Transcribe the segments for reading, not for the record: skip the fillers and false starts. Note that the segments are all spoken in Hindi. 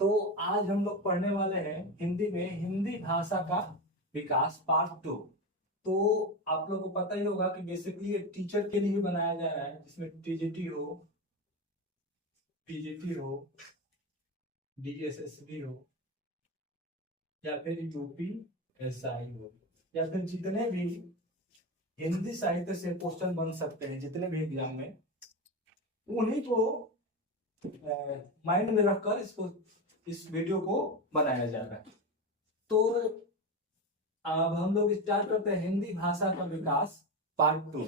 तो आज हम लोग पढ़ने वाले हैं हिंदी में हिंदी भाषा का विकास पार्ट 2। तो आप लोग को पता ही होगा कि बेसिकली ये टीचर के लिए ही बनाया जा रहा है, जिसमें टीजीटी हो, पीजीटी हो, डीएसएसबी हो, या फिर यूपीएसआई हो, या फिर जितने भी हिंदी साहित्य से क्वेश्चन बन सकते हैं जितने भी एग्जाम में, उन्हीं को माइंड में रखकर इस वीडियो को बनाया जा रहा है। तो अब हम लोग स्टार्ट करते हैं हिंदी भाषा का विकास पार्ट 2।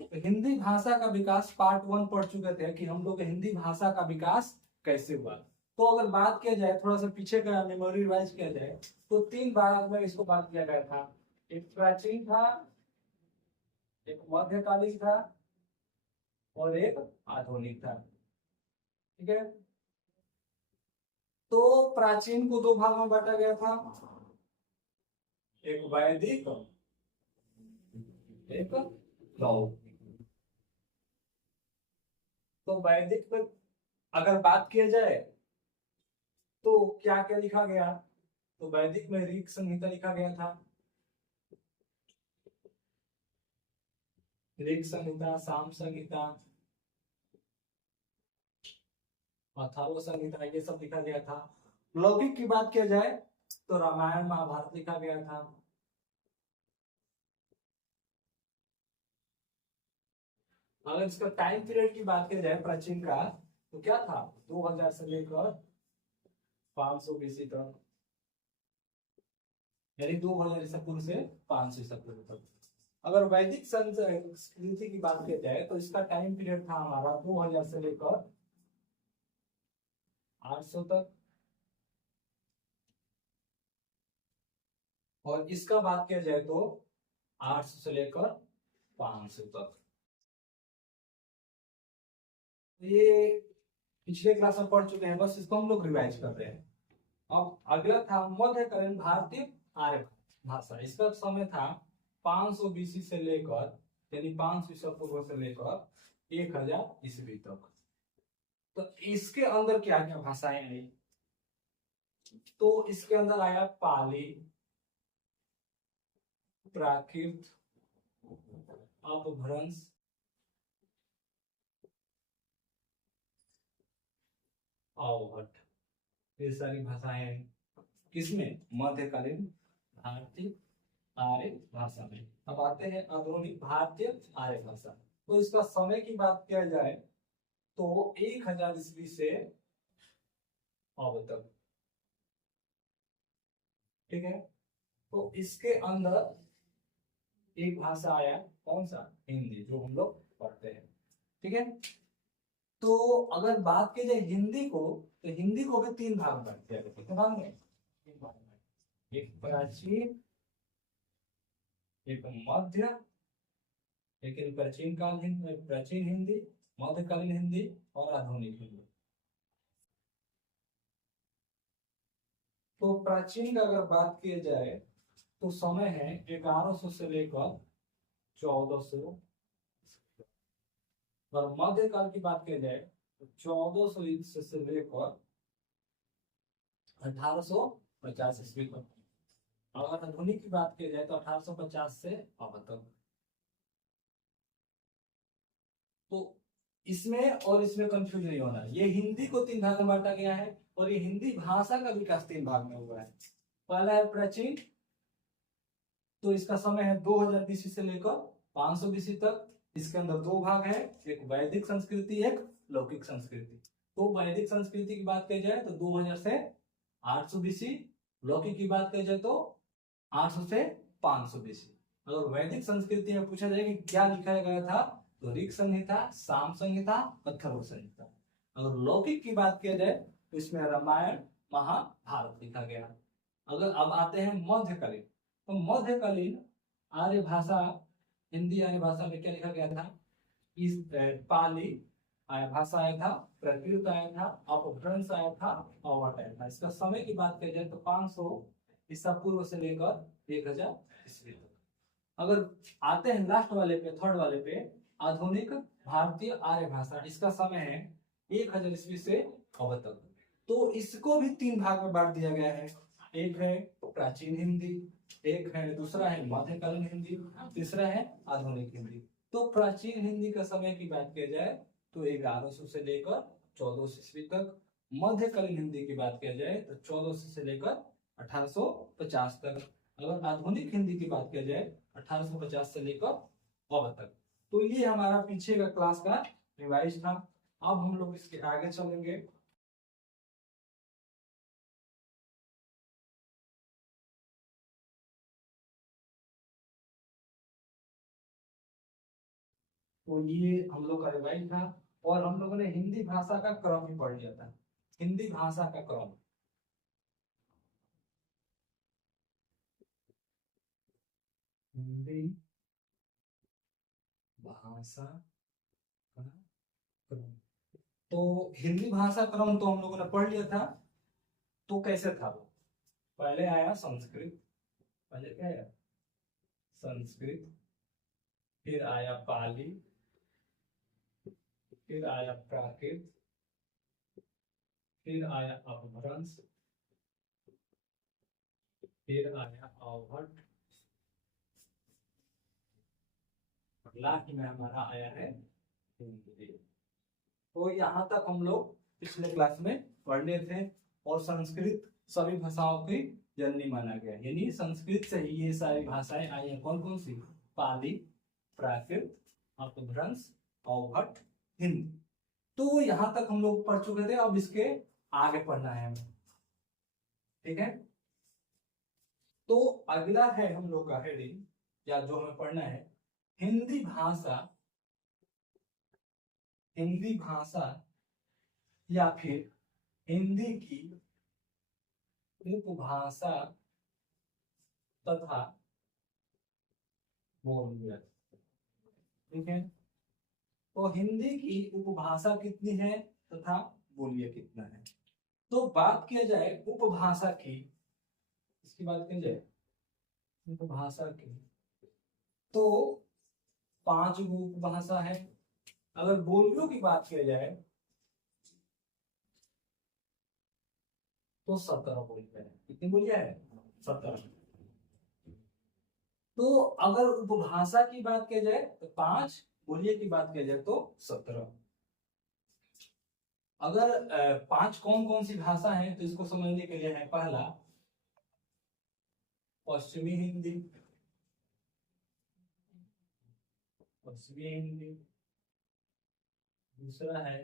तो हिंदी भाषा का विकास पार्ट 1 पढ़ चुके थे कि हम लोग हिंदी भाषा का विकास कैसे हुआ। तो अगर बात किया जाए, थोड़ा सा पीछे का मेमोरी रिवाइज किया जाए, तो 3 भाग में इसको बात किया गया था। एक प्राचीन था, एक मध्यकालीन था और एक आधुनिक था। ठीक है। तो प्राचीन को 2 भाग में बांटा गया था, एक वैदिक, एक लौकिक। तो वैदिक में अगर बात किया जाए तो क्या क्या लिखा गया, तो वैदिक में ऋग संहिता लिखा गया था, ऋग संहिता, साम संहिता, अथर्व संहिता, ये सब लिखा गया था। लौकिक की बात किया जाए तो रामायण महाभारत लिखा गया था। अगर इसका टाइम पीरियड की बात की जाए प्राचीन का, तो क्या था, 2000 से लेकर 500 बीसी तक, यानी 2000 ईसा पूर्व से 500 ईसा पूर्व तक। अगर वैदिक संस्कृति की बात की जाए तो इसका टाइम पीरियड था हमारा 2000 से लेकर 800 तक, और इसका बात किया जाए तो 800 से लेकर 500 तक। ये पिछले क्लास में पढ़ चुके हैं, बस इसको हम लोग रिवाइज कर रहे हैं। अब अगला था मध्यकालीन भारतीय आर्य भाषा। इसका समय था 500 बीसी से लेकर, यानी 500 ईसा पूर्व से लेकर 1000 ईस्वी तक। तो इसके अंदर क्या क्या भाषाएं आई, तो इसके अंदर आया पाली, प्राकृत, अपभ्रंश, अवहट, ये सारी भाषाएं किसमें, मध्यकालीन भारतीय आर्य भाषा में। अब आते हैं आधुनिक भारतीय आर्य भाषा। तो इसका समय की बात किया जाए तो 1000 ईस्वी से अब तक। ठीक है। तो इसके अंदर एक भाषा आया, कौन सा, हिंदी, जो हम लोग पढ़ते हैं। ठीक है। तो अगर बात की जाए हिंदी को, तो हिंदी को भी 3 भाग में किया गया। कितने भाग में, 3 भाग में। एक प्राचीन, एक मध्य, लेकिन प्राचीन काल हिंदी, प्राचीन हिंदी, मध्यकालीन हिंदी और आधुनिक हिंदी। तो प्राचीन का अगर बात की जाए तो समय है 1100 से लेकर 1400, और मध्यकाल की बात की जाए तो 1400 से लेकर 1850 ईस्वी तक। अगर आधुनिक की बात की जाए तो 1850 से अब तक। तो इसमें और इसमें कंफ्यूज नहीं होना, ये हिंदी को 3 भाग में बांटा गया है, और ये हिंदी भाषा का विकास 3 भाग में हुआ है। पहला है प्राचीन, तो इसका समय है 2000 बीसी से लेकर 500 बीसी तक। इसके अंदर 2 भाग है, एक वैदिक संस्कृति, एक लौकिक संस्कृति। तो वैदिक संस्कृति की बात की जाए तो 2000 से 800 बीसी, लौकिक की बात की जाए तो 800 से 500 बीसी। अगर वैदिक संस्कृति में पूछा जाए कि क्या लिखा गया था, तो ऋग संहिता, साम संहिता, अथर्व संहिता। अगर लौकिक की बात की जाए तो इसमें रामायण महाभारत लिखा गया। अगर अब आते हैं मध्यकालीन, तो मध्यकालीन आर्य भाषा, हिंदी आर्य भाषा में क्या लिखा गया था, इस पाली आर्य भाषा आया था, प्राकृत आया था, अपभ्रंश आया था, अवहट आया था। इसका समय की बात की जाए तो 500 ईसा पूर्व से लेकर 1000 ईस्वी तक। अगर आते हैं लास्ट वाले पे, थर्ड वाले पे, आधुनिक भारतीय आर्य भाषा, इसका समय है 1000 ईस्वी से अब तक। तो इसको भी तीन भाग में बांट दिया गया है। एक है प्राचीन हिंदी, एक है दूसरा है मध्यकालीन हिंदी, तीसरा है आधुनिक हिंदी। तो प्राचीन हिंदी का समय की बात की जाए तो 1100 से लेकर 1400 ईस्वी तक। मध्यकालीन हिंदी की बात की जाए तो 1400 से लेकर 1850 तक। अगर आधुनिक हिंदी की बात की जाए 1850 से लेकर अब तक। तो ये हमारा पीछे का क्लास का रिवाइज था। अब हम लोग इसके आगे चलेंगे। तो ये हम लोग का रिवाइज था और हम लोगों ने हिंदी भाषा का क्रम भी पढ़ लिया था। हिंदी भाषा का क्रम, हिंदी भाषा का क्रम। तो हिंदी भाषा क्रम तो हम लोगों ने पढ़ लिया था। तो कैसे था वो? पहले आया संस्कृत, पहले क्या आया? संस्कृत, फिर आया पाली, फिर आया प्राकृत, फिर आया अपभ्रंश, फिर आया अवभट, लास्ट में हमारा आया है हिंदी। तो यहाँ तक हम लोग पिछले क्लास में पढ़ने थे। और संस्कृत सभी भाषाओं की जननी माना गया, यानी संस्कृत से ही ये सारी भाषाएं आई हैं। कौन कौन सी? पाली, प्राकृत, अपभ्रंश, अवभट, हिंदी। तो यहाँ तक हम लोग पढ़ चुके थे। अब इसके आगे पढ़ना है हमें, ठीक है। तो अगला है हम लोग का हेडिंग, या जो हमें पढ़ना है, हिंदी भाषा, हिंदी भाषा या फिर हिंदी की उपभाषा तथा बोलियत, ठीक है। तो हिंदी की उपभाषा कितनी है तथा बोलिए कितना है। तो बात किया जाए उपभाषा की, इसकी बात की जाए उपभाषा की, तो 5 उपभाषा है। अगर बोलियों की बात किया जाए तो 17 बोलियां है। कितनी बोलियां है? 17। तो अगर उपभाषा की बात की जाए तो 5, बोलिए की बात की जाए तो 17। अगर 5 कौन कौन सी भाषा है तो इसको समझने के लिए है, पहला पश्चिमी हिंदी, पश्चिमी हिंदी, दूसरा है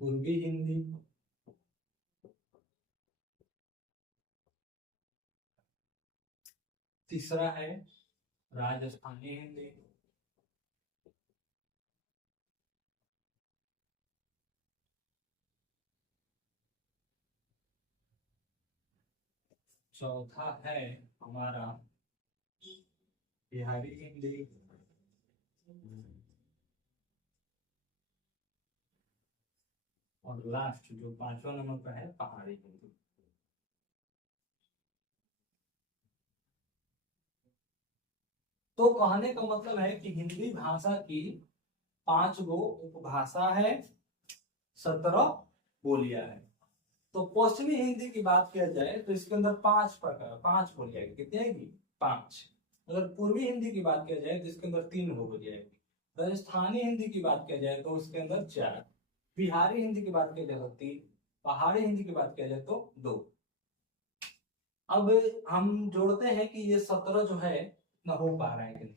पूर्वी हिंदी, तीसरा है राजस्थानी हिंदी, चौथा है हमारा बिहारी हिंदी, और लास्ट जो 5वां नंबर पर है पहाड़ी हिंदी। तो कहने का मतलब है कि हिंदी भाषा की 5 गो उपभाषा है, 17 बोलियां है। तो पश्चिमी हिंदी की बात किया जाए तो इसके अंदर 5 प्रकार, 5 बोलियां आएगी। कितनी आएगी? 5। अगर पूर्वी हिंदी की बात किया जाए तो इसके अंदर 3 बोलियां आएगी। राजस्थानी हिंदी की बात किया जाए तो उसके अंदर 4। बिहारी हिंदी की बात किया जाए तो 3। पहाड़ी हिंदी की बात किया जाए तो 2। अब हम जोड़ते हैं कि ये 17 जो है ना हो पा रहा है कि नहीं।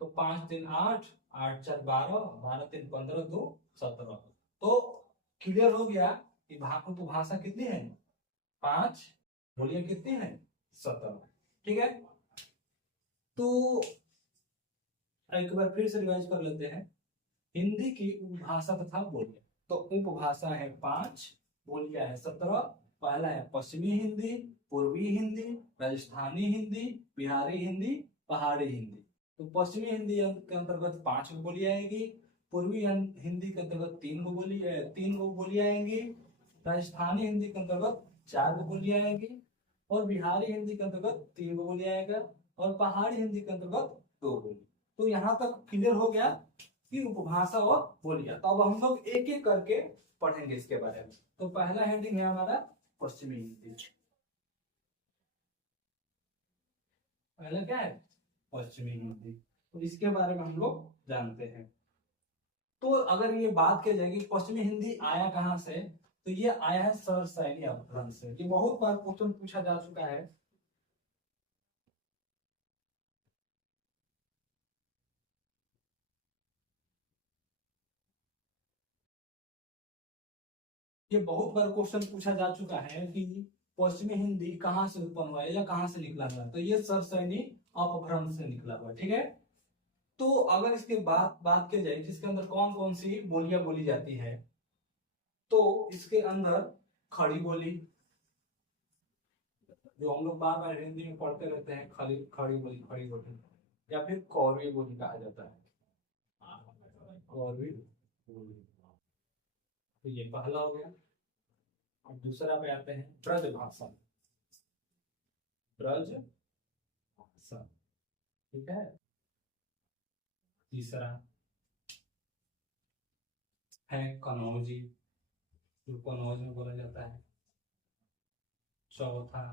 तो 5 3 8, 8 4 12, 12 3 15, 2 17। तो क्लियर हो गया कि उपभाषा कितनी है? 5, बोलिए कितनी है? 17। ठीक है। तो एक बार फिर से रिवाइज कर लेते हैं। हिंदी की उपभाषा तथा बोलियां। तो उपभाषा है 5, बोलियां है 17। पहला है पश्चिमी हिंदी, पूर्वी हिंदी, राजस्थानी हिंदी, बिहारी हिंदी, पहाड़ी हिंदी। तो पश्चिमी हिंदी के अंतर्गत 5 बोलियां आएगी। पूर्वी हिंदी के अंतर्गत 3 गो बोलियां आएंगी। राजस्थानी हिंदी के अंतर्गत 4 गो बोलियां आएंगी। और बिहारी हिंदी के अंतर्गत 3 गो बोलियां आएगा। और पहाड़ी हिंदी के अंतर्गत 2 बोली। तो यहाँ तक क्लियर हो गया कि उपभाषा और बोलियां। तो अब हम लोग एक एक करके पढ़ेंगे इसके बारे में। तो पहला हेडिंग है हमारा पश्चिमी हिंदी। पहला क्या है? पश्चिमी हिंदी। तो इसके बारे में हम लोग जानते हैं। तो अगर ये बात की जाएगी पश्चिमी हिंदी आया कहाँ से, तो ये आया है सर सैनी अपभ्रंश से। ये बहुत बार क्वेश्चन पूछा जा चुका है। ये बहुत बार क्वेश्चन पूछा जा चुका है कि पश्चिमी हिंदी कहाँ से उत्पन्न हुआ है या कहाँ से निकला हुआ है। तो ये सर सैनी अपभ्रंश से निकला हुआ है। ठीक है। तो अगर इसके बात की जाए कि इसके अंदर कौन कौन सी बोलियां बोली जाती है, तो इसके अंदर खड़ी बोली, जो हम लोग बार बार हिंदी में पढ़ते रहते हैं, खड़ी बोली, या फिर कौरवी बोली कहा जाता है। कौरवी बोली, तो ये पहला हो गया। अब दूसरा पे आते हैं ब्रज भाषा। ब्रज भाषा, ठीक है। तीसरा है कनौजी, जो कनौज में बोला जाता है। चौथा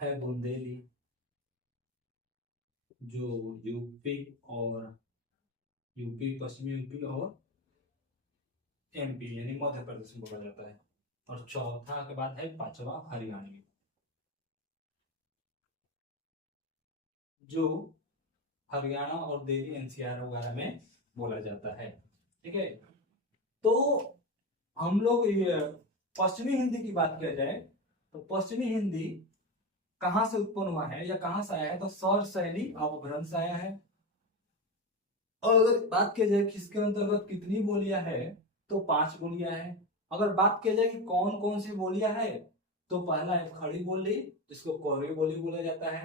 है बुंदेली, जो यूपी पश्चिमी यूपी और एमपी यानी मध्य प्रदेश में बोला जाता है। और चौथा के बाद है पांचवा हरियाणवी, जो हरियाणा और दिल्ली एनसीआर वगैरह में बोला जाता है। ठीक है। तो हम लोग ये पश्चिमी हिंदी की बात किया जाए तो पश्चिमी हिंदी कहां से उत्पन्न हुआ है या कहां से आया है, तो सर सैनी अपभ्रंश से आया है। और अगर बात किया जाए कि इसके अंतर्गत कितनी बोलियां है, तो 5 बोलियां है। अगर बात किया जाए कि कौन कौन सी बोलियां है, तो पहला है खड़ी बोली, जिसको कौरवी बोली बोला जाता है।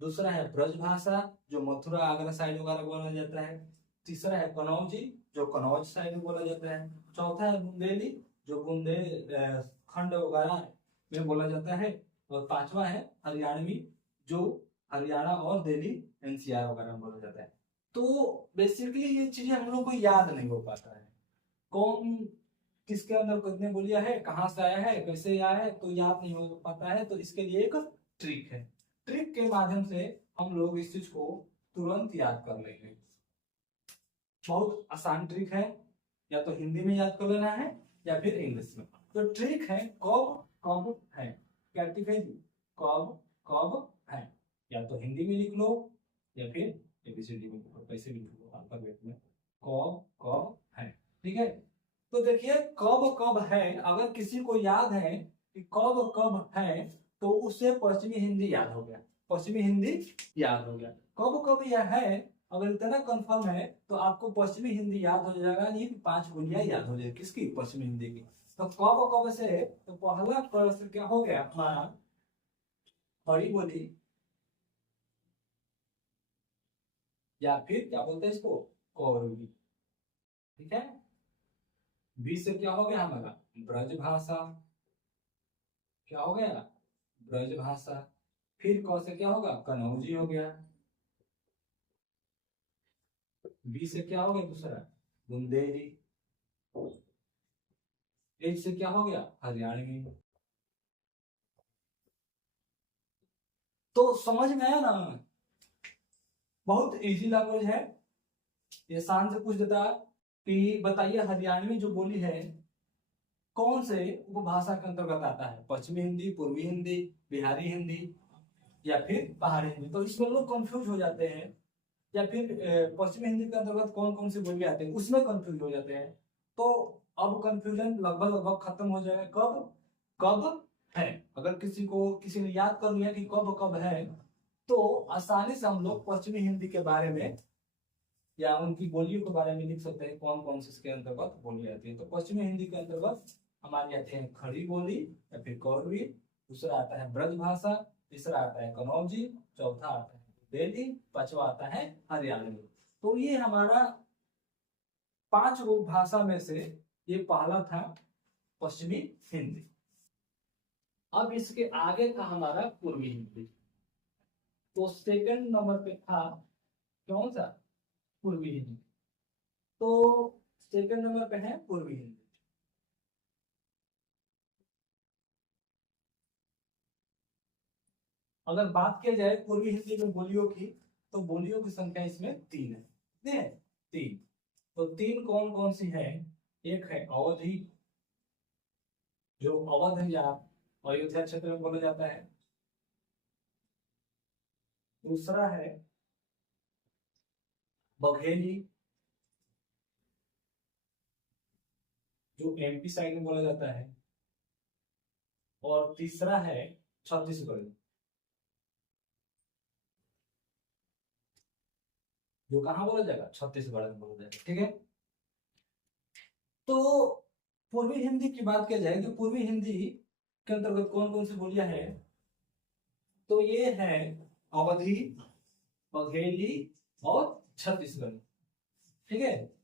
दूसरा है ब्रज भाषा, जो मथुरा आगरा साइड वगैरह बोला जाता है। तीसरा है कनौजी, जो कनौज साइड में बोला जाता है। चौथा है बुंदेली, जो खंड वगैरह में बोला जाता है। और पांचवा है हरियाणवी, जो हरियाणा और दिल्ली एनसीआर वगैरह में बोला जाता है। तो बेसिकली ये चीजें हम लोग को याद नहीं हो पाता है, कौन किसके अंदर कितने बोलियां है, कहाँ से आया है, कैसे आया है, तो याद नहीं हो पाता है। तो इसके लिए एक ट्रिक है। ट्रिक के माध्यम से हम लोग इस चीज को तुरंत याद कर लेंगे। बहुत आसान ट्रिक है, या तो हिंदी में याद कर लेना है या फिर इंग्लिश में। तो ट्रिक है कब कब है, कब कब है, या तो हिंदी में लिख लो या फिर एबीसीडी में लिख लो, कैसे भी लिख लो अल्फाबेट में। कब है, ठीक है। तो देखिए कब कब है, अगर किसी को याद है कि कब कब है, तो उससे पश्चिमी हिंदी याद हो गया, पश्चिमी हिंदी याद हो गया। कब कब यह है, अगर इतना कंफर्म है तो आपको पश्चिमी हिंदी याद हो जाएगा। ये 5 बोलियां याद हो जाएगी, किसकी? पश्चिमी हिंदी की। तो कब कब से, तो पहला प्रश्न क्या हो गया हमारा, खड़ी बोली, या फिर क्या बोलते हैं इसको, कौरवी। ठीक है। बी से क्या हो गया हमारा, ब्रज भाषा। क्या हो गया? ब्रज भाषा। फिर क से क्या होगा, कनौजी हो गया। बी से क्या हो गया दूसरा, बुंदेली। एच से क्या हो गया, हरियाणवी। तो समझ में आया ना, बहुत इजी लैंग्वेज है। ये शान से पूछ देता कि बताइए हरियाणवी जो बोली है कौन से उपभाषा के अंतर्गत आता है, पश्चिमी हिंदी, पूर्वी हिंदी, बिहारी हिंदी या फिर पहाड़ी हिंदी। तो इसमें लोग कंफ्यूज हो जाते हैं, या फिर पश्चिमी हिंदी के अंतर्गत कौन कौन सी बोली आते हैं उसमें कंफ्यूज हो जाते हैं। तो अब कंफ्यूजन लगभग लगभग खत्म हो जाएगा। कब कब है, अगर किसी ने याद कर लिया कि कब कब है, तो आसानी से हम लोग पश्चिमी हिंदी के बारे में या उनकी बोलियों के बारे में लिख सकते हैं, कौन कौन से इसके अंतर्गत बोली आती है। तो पश्चिमी हिंदी के अंतर्गत हमारी आते हैं खड़ी बोली या फिर कौरवी, दूसरा आता है ब्रज भाषा, तीसरा आता है कनौजी, चौथा आता है दिल्ली, पांचवा आता है हरियाणवी। तो ये हमारा 5 भाषा में से ये पहला था पश्चिमी हिंदी। अब इसके आगे था हमारा पूर्वी हिंदी। तो सेकंड नंबर पे था कौन सा, पूर्वी हिंदी। तो सेकंड नंबर पे है पूर्वी हिंदी। अगर बात किया जाए पूर्वी हिंदी में बोलियों की, तो बोलियों की संख्या इसमें 3 है। कितने हैं? 3। तो 3 कौन कौन सी है? एक है अवधी, जो अवध है या अयोध्या क्षेत्र में बोला जाता है। दूसरा है बघेली, जो एमपी साइड में बोला जाता है। और तीसरा है छत्तीसगढ़, जो कहाँ बोला जाएगा? छत्तीसगढ़ में बोला जाएगा। ठीक है। तो पूर्वी हिंदी की बात किया जाए कि पूर्वी हिंदी के अंतर्गत कौन कौन सी बोलियां हैं, तो ये है अवधी, बघेली और छत्तीसगढ़ी। ठीक है।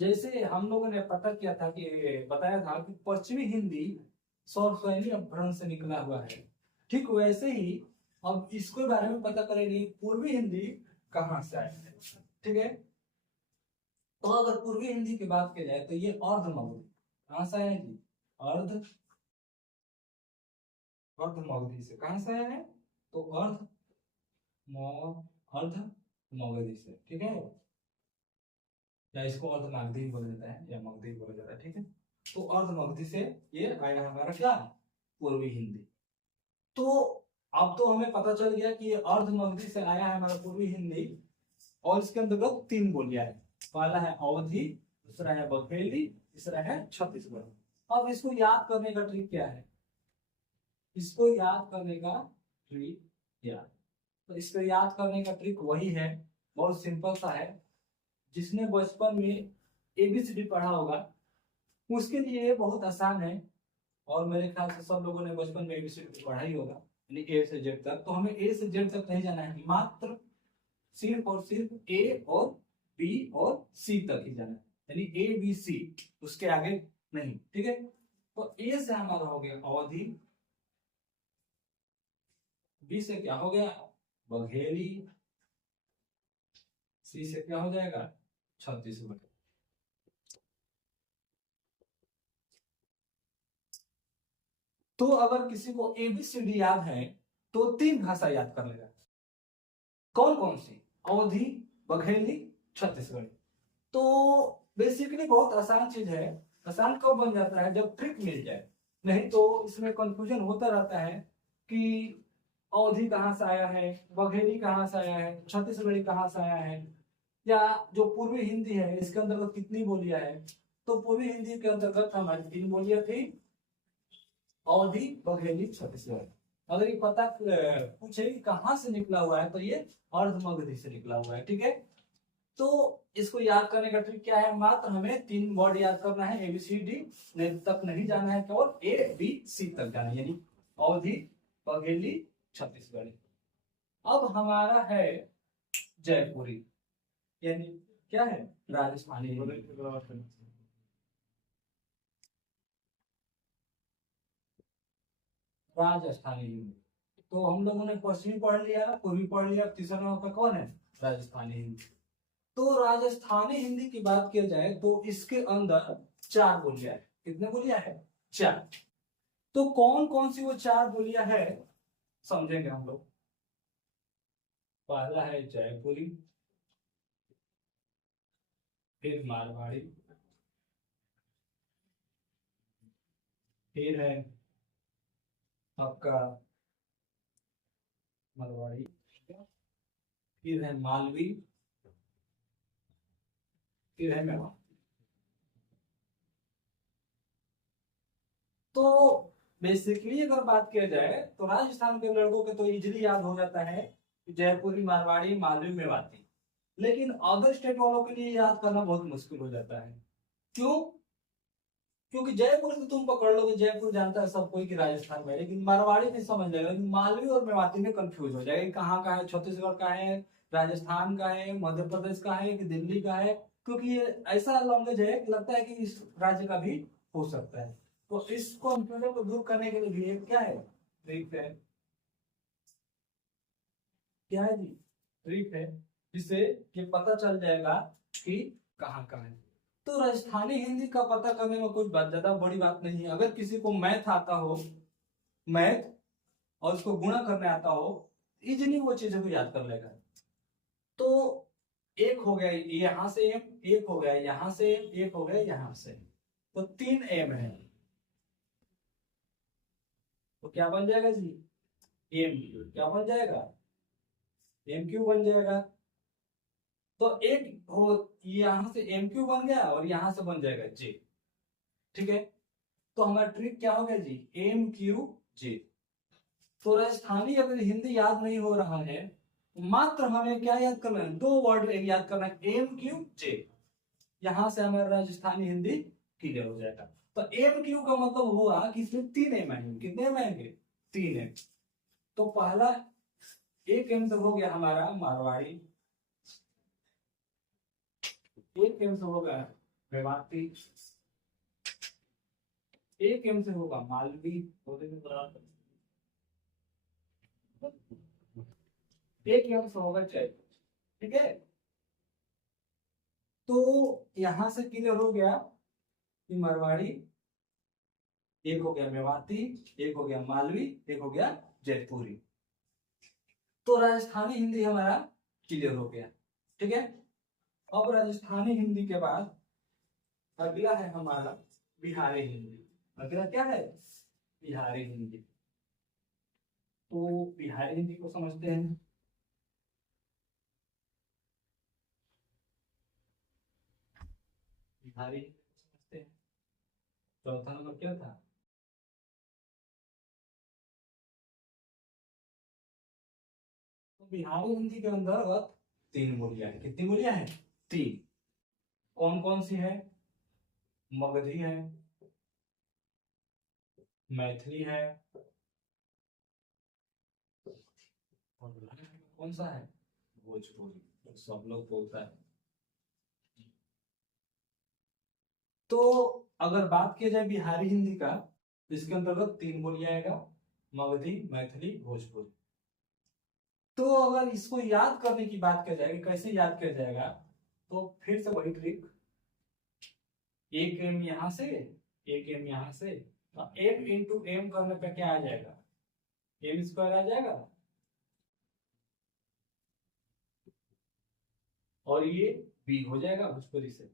जैसे हम लोगों ने पता किया था कि बताया था कि पश्चिमी हिंदी सौरसैनी अपभ्रंश से निकला हुआ है, ठीक वैसे ही अब इसके बारे में पता करेंगे पूर्वी हिंदी कहाँ से आया है। ठीक है। तो अगर पूर्वी हिंदी की बात की जाए तो ये अर्ध मगधी कहाँ से आया है जी? अर्ध अर्ध मगधी से। कहाँ से आया है? तो अर्ध मगधी से। ठीक है। या इसको अर्ध मगधी बोला जाता है या मगधी बोला जाता है। ठीक है। तो अर्ध मगधी से ये आया हमारा क्या? पूर्वी हिंदी। तो अब तो हमें पता चल गया कि ये अर्ध मगधी से आया है हमारा पूर्वी हिंदी, और इसके अंतर्गत 3 बोलियां है। पहला है अवधी, दूसरा है बघेली, तीसरा है छत्तीसगढ़। अब इसको याद करने का ट्रिक क्या है? इसको याद करने का ट्रिक क्या? तो इसको याद करने का ट्रिक वही है, बहुत सिंपल सा है। जिसने बचपन में एबीसीडी पढ़ा होगा उसके लिए ये बहुत आसान है, और मेरे ख्याल से सब लोगों ने बचपन में एबीसीडी पढ़ा ही होगा, यानी ए से जेड तक। तो हमें ए से जेड तक नहीं जाना है, मात्र सिर्फ और सिर्फ ए और बी और सी तक ही जाना है, यानी ए बी सी, उसके आगे नहीं। ठीक है। तो ए से हमारा हो गया अवधि, बी से क्या हो गया? बघेली, सी से क्या हो जाएगा? छत्तीसगढ़। तो अगर किसी को एबीसीडी याद है तो 3 भाषा याद कर लेगा। कौन कौन सी? अवधी, बघेली, छत्तीसगढ़ी। तो बेसिकली बहुत आसान चीज है। आसान कब बन जाता है? जब ट्रिक मिल जाए। नहीं तो इसमें कंफ्यूजन होता रहता है कि अवधी कहाँ से आया है, बघेली कहाँ से आया है, छत्तीसगढ़ी कहाँ से आया है, या जो पूर्वी हिंदी है इसके अंतर्गत कितनी बोलियां है। तो पूर्वी हिंदी के अंतर्गत हमारी 3 बोलियां थी, अवधी, बघेली, छत्तीसगढ़। अगर ये पता पूछे कि कहाँ से निकला हुआ है तो ये अर्धमगधी से निकला हुआ है। ठीक है। तो इसको याद करने का ट्रिक क्या है? मात्र हमें 3 वर्ड याद करना है, एबीसीडी तक नहीं जाना है, केवल ए बी सी तक जाना है, यानी अवधी, बघेली, छत्तीसगढ़ी। अब हमारा है जयपुरी, यानी क्या है? राजस्थानी। राजस्थानी हिंदी। तो हम लोगों ने पश्चिमी पढ़ लिया, पूर्वी पढ़ लिया, तीसरा नंबर पर कौन है? राजस्थानी हिंदी। तो राजस्थानी हिंदी की बात किया जाए तो इसके अंदर 4 बोलियां है। कितने बोलियां है? 4। तो कौन कौन सी वो 4 बोलियां है समझेंगे हम लोग। पहला है जयपुरी, फिर मारवाड़ी, फिर है आपका मरवाड़ी, फिर है मालवी, फिर है मेवाड़। तो बेसिकली अगर बात किया जाए तो राजस्थान के लड़कों के तो इजीली याद हो जाता है जयपुरी, मारवाड़ी, मालवी, मेवाती। लेकिन अदर स्टेट वालों के लिए याद करना बहुत मुश्किल हो जाता है। क्यों? क्योंकि जयपुर से तुम पकड़ लोगे, जयपुर जानता है सब कोई कि राजस्थान में, लेकिन मारवाड़ी नहीं समझ जाएगा, लेकिन मालवी और मेवाती में कंफ्यूज हो जाएगा कहाँ का है, छत्तीसगढ़ का है, राजस्थान का है, मध्य प्रदेश का है कि दिल्ली का है। क्योंकि ये ऐसा लैंग्वेज है कि लगता है कि इस राज्य का भी हो सकता है। तो इस कंफ्यूजन को दूर करने के लिए भी एक क्या है? ट्रिक है। क्या है जी? ट्रिक है, जिससे ये पता चल जाएगा कि कहाँ का है। तो राजस्थानी हिंदी का पता करने में कोई ज्यादा बड़ी बात नहीं है। अगर किसी को मैथ आता हो, मैथ, और उसको गुणा करने आता हो, इजीली वो चीजों को याद कर लेगा। तो एक हो गया यहां से एम, एक हो गया यहां से एम, एक हो गया यहां से, तो 3 एम है। तो क्या बन जाएगा जी? M Q. क्या बन जाएगा? एम क्यू बन जाएगा। तो एक हो, यहां से एम क्यू बन गया और यहां से बन जाएगा जे। ठीक है, तो हमारा ट्रिक क्या हो गया जी? एम क्यू जे। तो राजस्थानी अगर हिंदी याद नहीं हो रहा है, मात्र हमें क्या याद करना है? 2 वर्ड याद करना है, एम क्यू जे। यहां से हमारा राजस्थानी हिंदी क्लियर हो जाएगा। तो एम क्यू का मतलब हुआ कि इसमें 3 एम आएंगे। कितने एम आएंगे? 3 एम। तो पहला एक एम तो हो गया हमारा मारवाड़ी, एक एम से होगा मेवाती, एक एम से होगा मालवी, एक एम से होगा जय। ठीक है, तो यहां से क्लियर हो गया कि मारवाड़ी, एक हो गया मेवाती, एक हो गया मालवी, एक हो गया जयपुरी। तो राजस्थानी हिंदी हमारा क्लियर हो गया। ठीक है, अब राजस्थानी हिंदी के बाद अगला है हमारा बिहारी हिंदी। अगला क्या है? बिहारी हिंदी। तो बिहारी हिंदी को समझते हैं। बिहारी हिंदी को समझते हैं। चौथा नंबर क्या था? तो बिहारी हिंदी के अंतर्गत 3 बोलियां हैं। कितनी बोलियां हैं? 3। कौन कौन सी है? मगधी है, मैथिली है, और कौन सा है? भोजपुरी, तो सब लोग बोलता है। तो अगर बात किया जाए बिहारी हिंदी का, तो इसके अंतर्गत 3 बोलियां आएगा, मगधी, मैथिली, भोजपुरी। तो अगर इसको याद करने की बात किया जाएगी, कैसे याद किया जाएगा, तो फिर से वही ट्रिक, एक एम यहां से, एक एम यहां से, तो एम इंटू एम करने पे क्या आ जाएगा? एम स्क्वायर आ जाएगा, और ये बी हो जाएगा भोजपुरी से।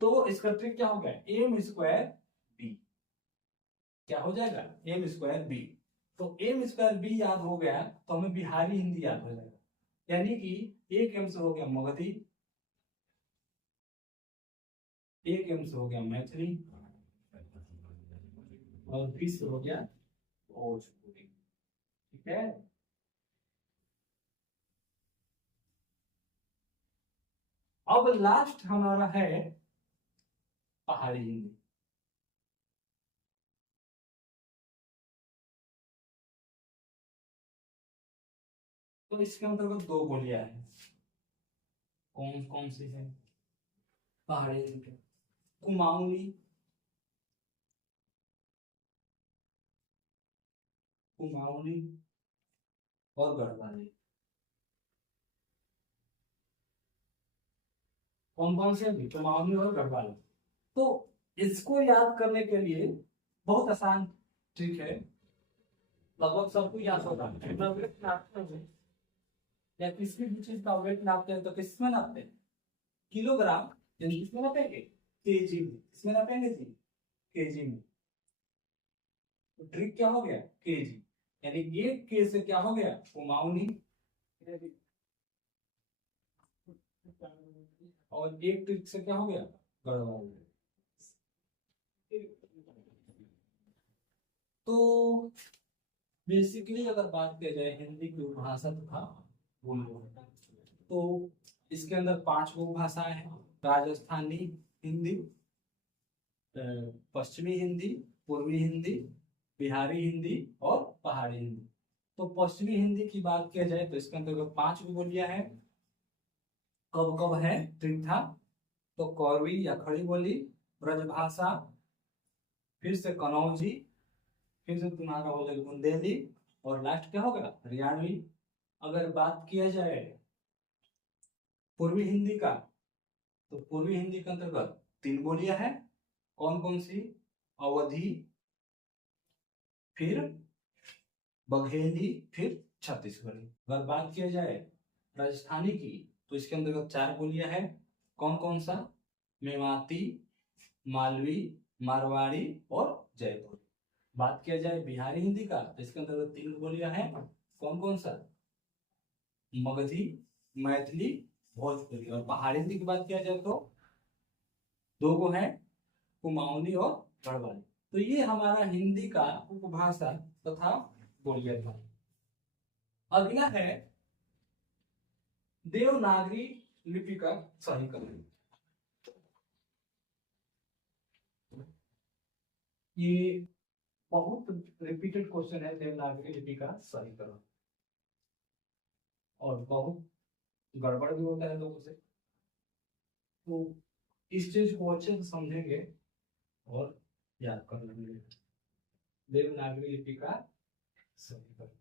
तो इसका ट्रिक क्या हो गया? M square b. क्या हो जाएगा? M square b. तो एम स्क्वायर बी याद हो गया तो हमें बिहारी हिंदी याद हो जाएगा। यानी कि एक एम से हो गया मगधी, एक एम से हो गया मैथिली, और बी से हो गया भोजपुरी। ठीक है, अब लास्ट हमारा है पहाड़ी हिंदी। तो इसके अंतर्गत 2 बोलियां हैं। कौन कौन सी है पहाड़ी हिंदी? कुमाऊनी, कुमाऊनी और गढ़वाली। कौन कौन से? कुमाऊनी और गढ़वाली। तो इसको याद करने के लिए बहुत आसान ट्रिक है, लगभग सबको याद होगा। अपना वेट नापते हैं या किसी भी चीज का वेट नापते हैं तो किसमें नापते हैं? किलोग्राम, यानी किसमें नापेंगे? केजी में। किसमें नापेंगे जी? केजी में। तो ट्रिक क्या हो गया? केजी। यानी एक के से क्या हो गया? कुमाऊनी, और एक ट्रिक से क्या हो गया? गढ़वाली। तो बेसिकली अगर बात किया जाए हिंदी की भाषा तथा बोलियों, तो इसके अंदर 5 उपभाषाएं हैं। राजस्थानी हिंदी, पश्चिमी हिंदी, पूर्वी हिंदी, बिहारी हिंदी और पहाड़ी हिंदी। तो पश्चिमी हिंदी की बात किया जाए तो इसके अंतर्गत 5 बोलियां हैं। कब कब है ट्रिक था? तो कौरवी या खड़ी बोली, ब्रजभाषा, फिर से कनौजी, फिर से तुम्हारा हो जाएगा बुंदेली, और लास्ट क्या होगा? हरियाणवी। अगर बात किया जाए पूर्वी हिंदी का, तो पूर्वी हिंदी के अंतर्गत 3 बोलियां हैं। कौन कौन सी? अवधी, फिर बघेली, फिर छत्तीसगढ़ी। अगर बात किया जाए राजस्थानी की तो इसके अंतर्गत 4 बोलियां हैं। कौन कौन सा? मेवाती, मालवी, मारवाड़ी और जयपुर। बात किया जाए बिहारी हिंदी का तो इसके अंतर्गत 3 बोलियां हैं। कौन कौन सा? मगधी, मैथिली, भोजपुरी। और पहाड़ी हिंदी की बात किया जाए तो 2 गो है, कुमाऊनी और गढ़वाली। तो ये हमारा हिंदी का उपभाषा तथा बोलियां था। अगला है देवनागरी लिपि का सहीकरण। ये बहुत रिपीटेड क्वेश्चन है, देवनागरी लिपि का सहीकरण, और बहुत गड़बड़ भी होता है लोगों से। तो इस चीज को अच्छे से समझेंगे और याद कर लेंगे। देवनागरी लिपि का सहीकरण।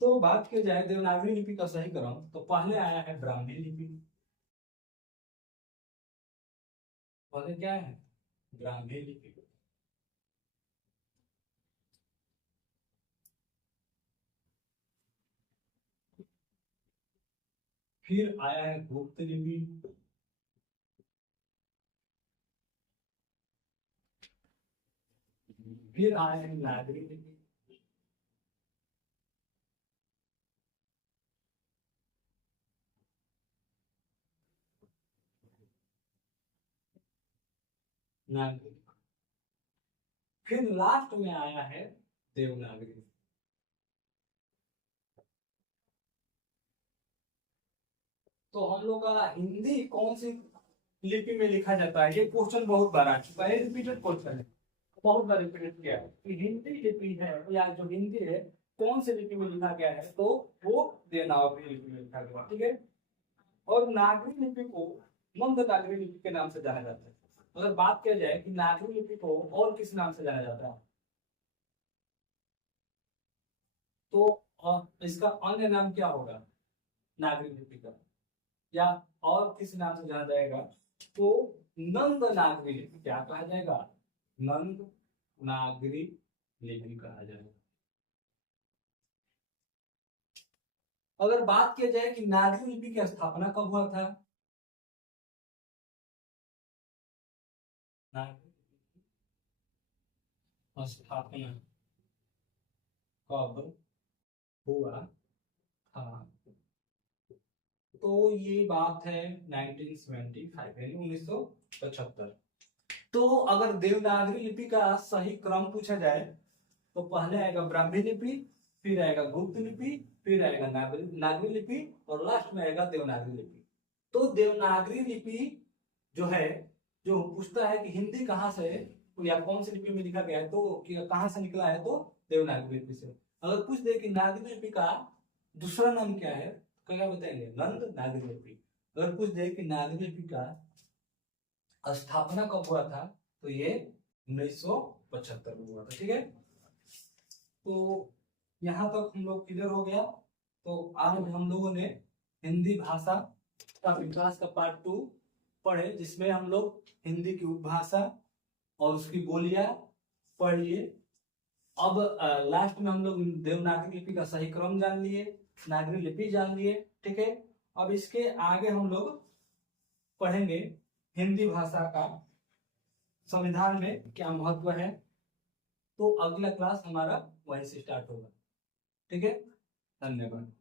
तो बात की जाए देवनागरी लिपि का सहीकरण तो पहले आया है ब्राह्मी लिपि। पहले क्या है? ब्राह्मी लिपि। फिर आया है गुप्त लिपि। फिर आया है नागरी लिपि। नागरी। फिर लास्ट में आया है देवनागरी। तो हम लोग का हिंदी कौन सी लिपि में लिखा जाता है, ये क्वेश्चन बहुत बार आ चुका है, रिपीटेड क्वेश्चन है, बहुत बार रिपीटेड किया है कि हिंदी लिपि है या जो हिंदी है कौन सी लिपि में लिखा गया है, तो वो देवनागरी लिपि में लिखा गया, ठीक है। और नागरी लिपि को नंद नागरी लिपि के नाम से जाना जाता है। अगर बात किया जाए कि नागरी लिपि को और किस नाम से जाना जाता है, तो इसका अन्य नाम क्या होगा नागरी लिपि का, या और किस नाम से जाना जाएगा, तो नंद नागरी लिपि। क्या कहा जाएगा? नंद नागरी लिपि कहा जाएगा। अगर बात किया जाए कि नागरी लिपि की स्थापना कब हुआ था, नागरी स्थापना कब हुआ था, तो ये बात है 1975 यानी 1975। तो अगर देवनागरी लिपि का सही क्रम पूछा जाए तो पहले आएगा ब्राह्मी लिपि, फिर आएगा गुप्त लिपि, फिर आएगा नागरी लिपि और लास्ट में आएगा देवनागरी लिपि। तो देवनागरी लिपि जो है, जो पूछता है कि हिंदी कहाँ से या कौन सी लिपि में लिखा गया है, तो कहाँ से निकला है, तो देवनागरी लिपि से। अगर पूछ दे कि नागरी लिपि का दूसरा नाम क्या है, तो क्या बताएंगे? नंद नागरी लिपि। अगर पूछ दे कि नागरी लिपि का स्थापना कब हुआ था, तो ये 1975 में हुआ था, ठीक है। तो यहाँ तक हम लोग क्लियर हो गया। तो आज हम लोगों ने हिंदी भाषा का विकास का पार्ट 2 पढ़े, जिसमें हम लोग हिंदी की उपभाषा और उसकी बोलियां पढ़ लिए। अब लास्ट में हम लोग देवनागरी लिपि का सही क्रम जान लिए, नागरी लिपि जान लिए, ठीक है। अब इसके आगे हम लोग पढ़ेंगे हिंदी भाषा का संविधान में क्या महत्व है। तो अगला क्लास हमारा वहीं से स्टार्ट होगा, ठीक है। धन्यवाद।